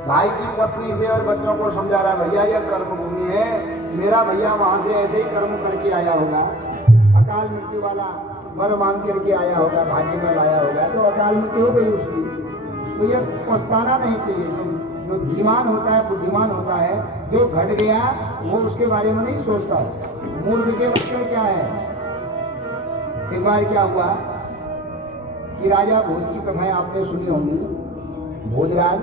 भाई की पत्नी से और बच्चों को समझा रहा है, भैया यह कर्म भूमि है, मेरा भैया वहां से ऐसे ही कर्म करके आया होगा, अकाल मृत्यु वाला वर मांग करके आया होगा, भाग्य में लाया होगा, तो अकाल मृत्यु हो गई उसकी। तो यह पछताना नहीं चाहिए। जो धीमान होता है, बुद्धिमान होता है, जो घट गया वो उसके बारे में नहीं सोचता। मूर्ख के लक्षण क्या है? एक बार क्या हुआ कि राजा भोज की कथाएं आपने सुनी होंगी। भोजराज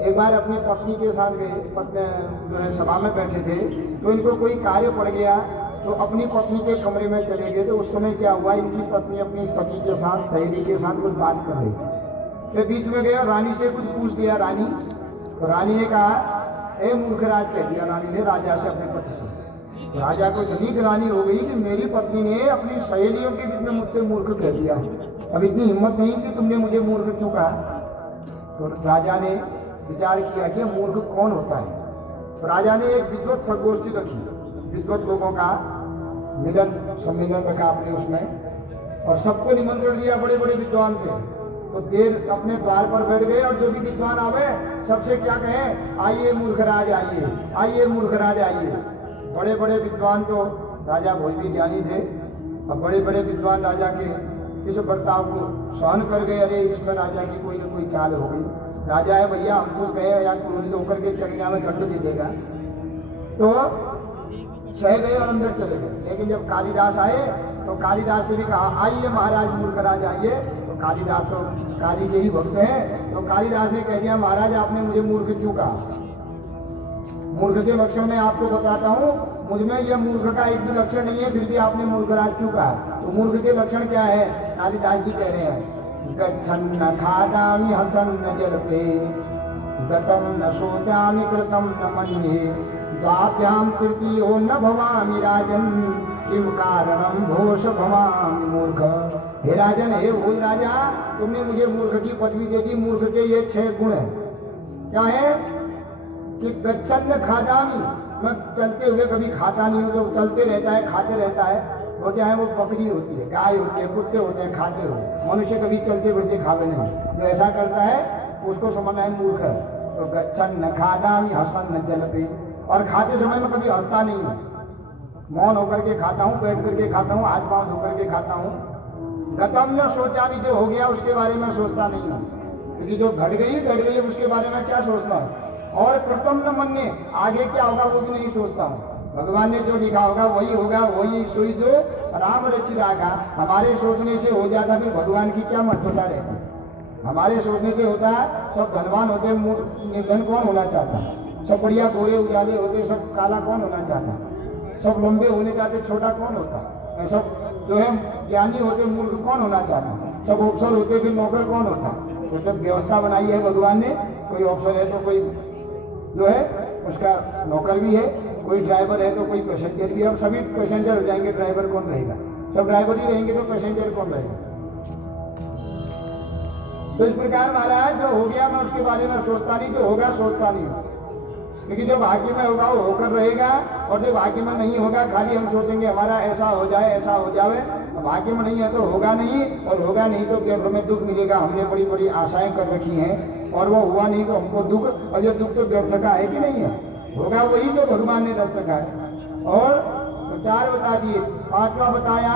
एक बार अपनी पत्नी के साथ गए, पत्नी जो है सभा में बैठे थे, तो इनको कोई कार्य पड़ गया, तो अपनी पत्नी के कमरे में चले गए। तो उस समय क्या हुआ, इनकी पत्नी अपनी सखी के साथ, सहेली के साथ कुछ बात कर रही थी। फिर बीच में गया, रानी से कुछ पूछ दिया रानी। तो रानी ने कहा, ए मूर्खराज, कह दिया रानी ने राजा से, अपने पति से। तो राजा को इतनी गिरानी हो गई कि मेरी पत्नी ने अपनी सहेलियों के बीच में मुझसे मूर्ख कह दिया। अब इतनी हिम्मत नहीं कि तुमने मुझे मूर्ख क्यों कहा। तो राजा ने विचार किया कि मूर्ख कौन होता है। तो राजा ने एक विद्वत संगोष्ठी रखी, विद्वत लोगों का मिलन सम्मेलन रखा आपने उसमें, और सबको निमंत्रण दिया। बड़े बड़े विद्वान थे, तो देर अपने द्वार पर बैठ गए, और जो भी विद्वान आवे सबसे क्या कहें, आइए मूर्खराज आइए, आइए मूर्खराज आइए। बड़े बड़े विद्वान तो राजा भोज भी ज्ञानी थे, और बड़े बड़े विद्वान राजा के इस बर्ताव को सहन कर गए। अरे इसमें राजा की कोई न कोई चाल हो गई, राजा है भैया, हम तो गए या क्रोधित होकर के चलिया में दंड दे देगा। तो सह गए और अंदर चले गए। लेकिन जब कालिदास आए तो कालिदास से भी कहा, आइए महाराज मूर्खराज आइए। तो कालिदास तो काली के ही भक्त हैं, तो कालिदास ने कह दिया, महाराज आपने मुझे मूर्ख क्यों कहा। मूर्ख के लक्षण मैं आपको बताता हूँ, मुझमें यह मूर्ख का एक भी लक्षण नहीं है, फिर भी आपने मूर्खराज क्यों कहा। तो मूर्ख के लक्षण क्या है, कालिदास जी कह रहे हैं, गच्छन्न खादामि हसन्न जल्पे, गतम न शोचामि कृतम न मन्ये, द्वाभ्याम तृतीयो न भवामि राजन, किम कारणम घोष भवामि मूर्ख। हे राजन, हे भोज राजा, तुमने मुझे मूर्ख की पदवी दे दी। मूर्ख के ये 6 गुण हैं। क्या है कि गच्छन्न खादामि, मैं चलते हुए कभी खाता नहीं हूँ। जो चलते रहता है, खाते रहता है, वो क्या है, वो बकरी होती है, गाय होती है, कुत्ते होते हैं, खाते हुए। मनुष्य कभी चलते फिरते खावे नहीं। जो ऐसा करता है उसको समझना है मूर्ख है। तो गच्छन्न खादामि हसन्न जल्पे, और खाते समय में कभी हंसता नहीं हूँ, मौन होकर के खाता हूँ, बैठ करके खाता हूँ, हाथ पाँव धो करके खाता हूँ। गतम न सोचा भी, जो हो गया उसके बारे में सोचता नहीं हूँ, क्योंकि जो घट गई उसके बारे में क्या सोचना है। और कृतम न मन्ये, आगे क्या होगा वो भी नहीं सोचता हूँ। भगवान ने जो लिखा होगा वही होगा, वही सोई जो राम रचि रागा। हमारे सोचने से हो जाता, फिर भगवान की क्या महत्वता रहती। हमारे सोचने से होता, सब धनवान होते, निर्धन कौन होना चाहता, सब बढ़िया गोरे उजाले होते, सब काला कौन होना चाहता, सब लंबे होने चाहते, छोटा कौन होता, सब जो है ज्ञानी होते, मूर्ख कौन होना चाहता, सब अफसर होते, फिर नौकर कौन होता। तो जब व्यवस्था बनाई है भगवान ने, कोई अफसर है तो कोई जो है उसका नौकर भी है, कोई ड्राइवर है तो कोई पैसेंजर भी है। अब सभी पैसेंजर हो जाएंगे, ड्राइवर कौन रहेगा। सब ड्राइवर ही रहेंगे तो पैसेंजर कौन रहेगा। तो इस प्रकार महाराज, जो हो गया मैं उसके बारे में सोचता नहीं, जो होगा सोचता नहीं, क्योंकि जो भाग्य में होगा वो होकर रहेगा, और जो भाग्य में नहीं होगा खाली हम सोचेंगे हमारा ऐसा हो जाए, ऐसा हो जाए। भाग्य में नहीं है तो होगा नहीं, और होगा नहीं तो व्यर्थ में दुख मिलेगा। हमने बड़ी बड़ी आशाएं कर रखी हैं और वो हुआ नहीं तो हमको दुख, और ये दुख तो व्यर्थ का है कि नहीं है, होगा वही जो भगवान ने रच रखा है। और तो 4 बता दिए, 5वां बताया,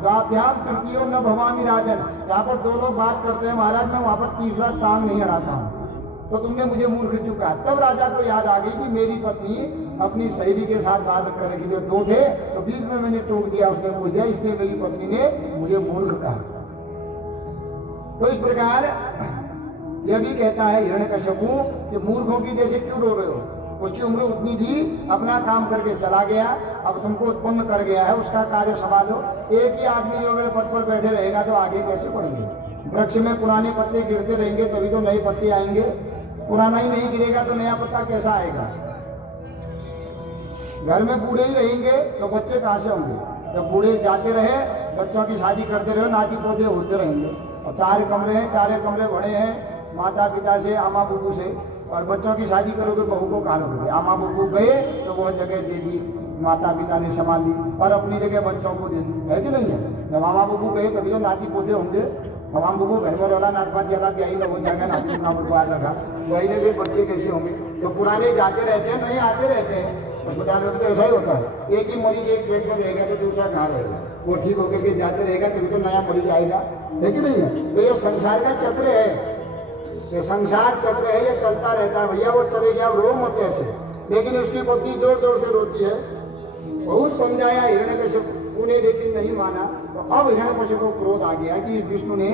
द्वाभ्याम तृतीयो न भवामि राजन। यहाँ पर 2 लोग बात करते हैं, महाराज मैं वहाँ पर तीसरा टांग नहीं अड़ाता हूँ, तो तुमने मुझे मूर्ख क्यों कहा। तब राजा को याद आ गई कि मेरी पत्नी अपनी सहेली के साथ बात कर रही थी, जो 2 थे, तो बीच में मैंने टोक दिया, उसने पूछ दिया, इसलिए मेरी पत्नी ने मुझे मूर्ख कहा। तो इस प्रकार यह भी कहता है हिरण्यकश्यपु कि मूर्खों की जैसे क्यों रो रहे हो, उसकी उम्र उतनी थी, अपना काम करके चला गया, अब तुमको उत्पन्न कर गया है, उसका कार्य संभालो। एक ही आदमी जो अगर पद पर बैठे रहेगा तो आगे कैसे बढ़ेंगे। वृक्ष में पुराने पत्ते गिरते रहेंगे तभी तो नए पत्ते आएंगे, पुराना ही नहीं गिरेगा तो नया पत्ता कैसा आएगा। घर में बूढ़े ही रहेंगे तो बच्चे कहाँ से होंगे। जब बूढ़े जाते रहे, बच्चों की शादी करते रहे, नाती पोते होते रहेंगे, और 4 कमरे हैं, 4 कमरे बड़े हैं, माता पिता से, आमा बुबू से, और बच्चों की शादी करोगे बहू को कहाँ रखोगे। आमा बुबू गए तो वो जगह दे दी, माता पिता ने संभाल ली, और अपनी जगह बच्चों को दे दी, है कि नहीं है। जब आमा बुबू गए तभी तो नाती पोते होंगे, अब हम लोगों घर में रोला नाटपात ज्यादा ब्याही ना हो जाएगा ना अपना बुढ़वा रखा वही ने भी बच्चे कैसे होंगे। तो पुराने जाते रहते हैं नए आते रहते हैं अस्पताल में। तो ऐसा ही होता है एक ही मरीज एक बेड पर रहेगा तो दूसरा कहाँ रहेगा, वो ठीक होकर के जाते रहेगा तभी तो नया मरीज आएगा, है कि नहीं है। तो ये संसार का चक्र है, ये संसार चक्र है, ये चलता रहता है भैया। वो चले गया रो मत ऐसे, लेकिन उसकी बुद्धि जोर जोर से रोती है। बहुत समझाया हिरण्यकश्यप ने लेकिन नहीं माना। तो अब हिरण्यकश्यप को क्रोध आ गया कि विष्णु ने